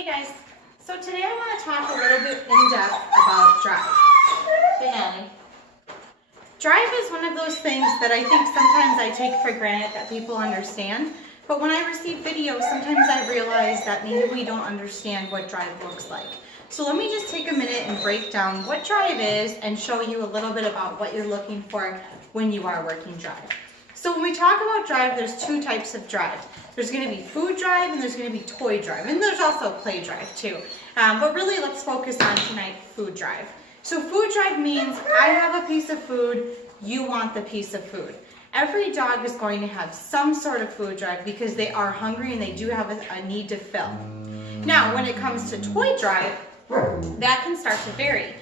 Hey guys, so today I want to talk a little bit in depth about drive. Hey Natalie. Drive is one of those things that I think sometimes I take for granted that people understand, but when I receive videos, sometimes I realize that maybe we don't understand what drive looks like. So let me just take a minute and break down what drive is and show you a little bit about what you're looking for when you are working drive. So when we talk about drive, there's two types of drive. There's going to be food drive and there's going to be toy drive, and there's also play drive too. But really let's focus on tonight food drive. So food drive means I have a piece of food, you want the piece of food. Every dog is going to have some sort of food drive because they are hungry and they do have a need to fill. Now when it comes to toy drive, that can start to vary.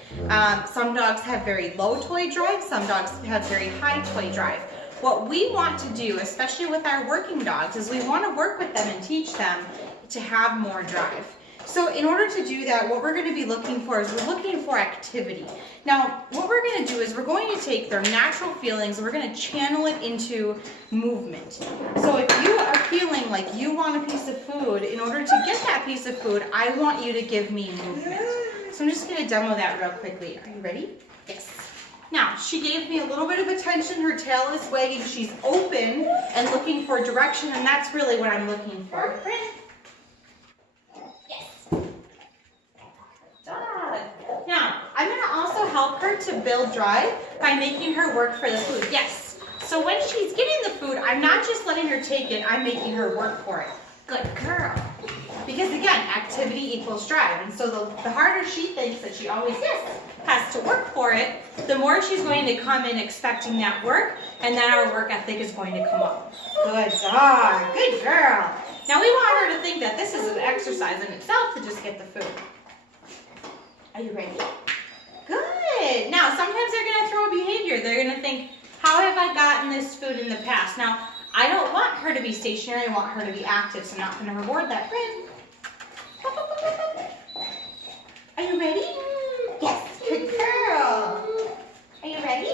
Some dogs have very low toy drive, some dogs have very high toy drive. What we want to do, especially with our working dogs, is we want to work with them and teach them to have more drive. So in order to do that, what we're going to be looking for is we're looking for activity. Now, what we're going to do is we're going to take their natural feelings and we're going to channel it into movement. So if you are feeling like you want a piece of food, in order to get that piece of food, I want you to give me movement. So I'm just going to demo that real quickly. Are you ready? Yes. Now, she gave me a little bit of attention. Her tail is wagging. She's open and looking for direction, and that's really what I'm looking for. Yes. Now, I'm going to also help her to build drive by making her work for the food. Yes. So when she's getting the food, I'm not just letting her take it, I'm making her work for it. Good girl. Because again, activity equals drive. And so the harder she thinks that she always has to work for it, the more she's going to come in expecting that work, and then our work ethic is going to come up. Good dog. Good girl. Now we want her to think that this is an exercise in itself to just get the food. Are you ready? Good. Now sometimes they're going to throw a behavior. They're going to think, how have I gotten this food in the past? Now, I don't want her to be stationary, I want her to be active, so I'm not going to reward that. Are you ready? Yes, good girl. Are you ready?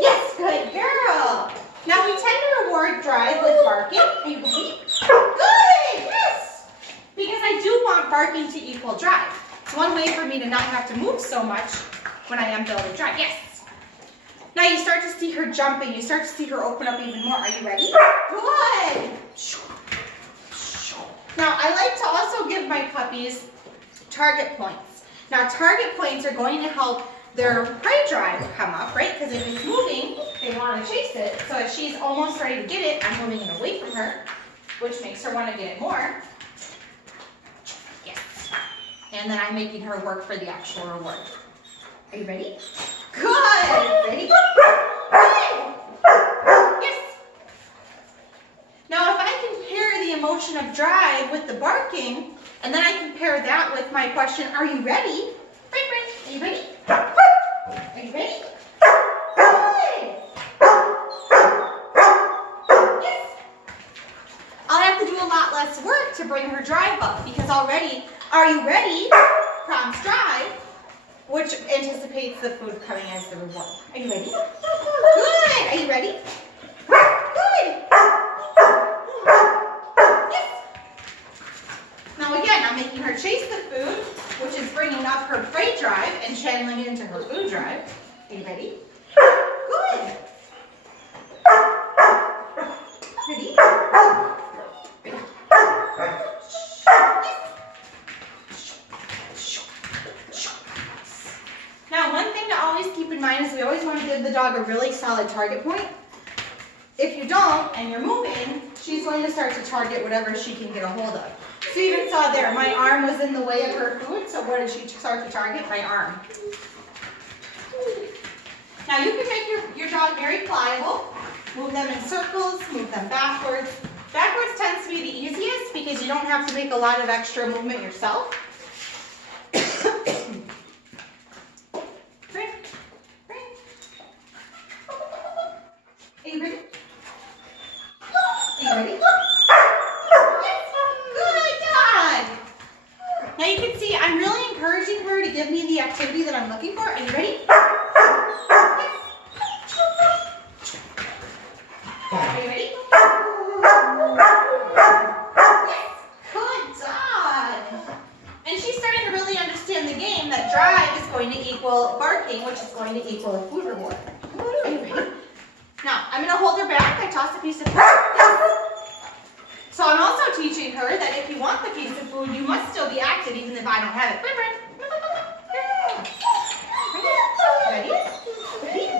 Yes, good girl. Now we tend to reward drive with barking. Are you ready? Good, yes. Because I do want barking to equal drive. It's one way for me to not have to move so much when I am building drive. Yes. Now you start to see her jumping. You start to see her open up even more. Are you ready? Good. Now I like to also give my puppies target points. Now target points are going to help their prey drive come up, right? Because if it's moving, they want to chase it. So if she's almost ready to get it, I'm moving it away from her, which makes her want to get it more. Yes. And then I'm making her work for the actual reward. Are you ready? Good. Ready? Good. Yes. Now if I compare the emotion of drive with the barking, and then I compare that with my question, are you ready? Are you ready? Are you ready? Good. Yes. I'll have to do a lot less work to bring her drive up because already, are you ready? Prompts drive, which anticipates the food coming as the reward. Are you ready? Good. Are you ready? Good. Yes. Now again, I'm making her chase the food, which is bringing up her prey drive and channeling it into her food drive. Are you ready? Good. Ready? Ready? Now, one thing to always keep in mind is we always want to give the dog a really solid target point. If you don't, and you're moving, she's going to start to target whatever she can get a hold of. So you even saw there, my arm was in the way of her food, so what did she start to target? My arm. Now you can make your dog very pliable. Move them in circles, move them backwards. Backwards tends to be the easiest because you don't have to make a lot of extra movement yourself. Are you ready? Are you ready? Yes. Good dog. Now you can see I'm really encouraging her to give me the activity that I'm looking for. Are you ready? Yes. Are you ready? Yes. Good dog. to hold her back, I toss a piece of food. So I'm also teaching her that if you want the piece of food, you must still be active even if I don't have it. Ready? Ready?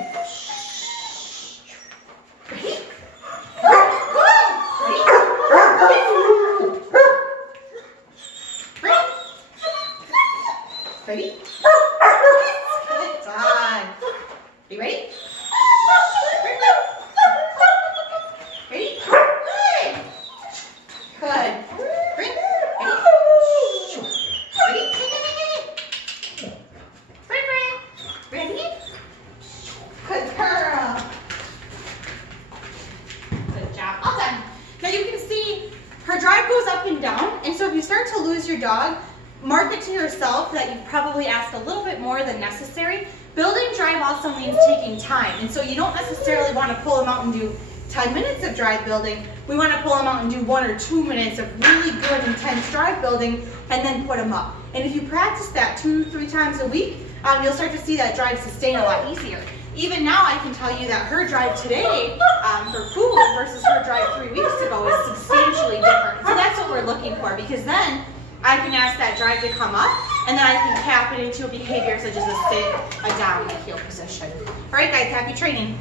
Ready? Ready? Good dog. You ready? Ready? Good. Good. Bring. Ready? Ready? Ready? Good girl. Good job. All done. Now you can see her drive goes up and down, and so if you start to lose your dog, mark it to yourself that you've probably asked a little bit more than necessary. Building drive also means taking time, and so you don't necessarily want to pull them out and do 10 minutes of drive building. We want to pull them out and do 1 or 2 minutes of really good, intense drive building, and then put them up. And if you practice that 2-3 times a week, you'll start to see that drive sustain a lot easier. Even now, I can tell you that her drive today for food versus her drive 3 weeks ago is substantially different. So that's what we're looking for, because then I can ask that drive to come up, and then I can cap it into a behavior such as a sit, a down, a heel position. All right, guys, happy training.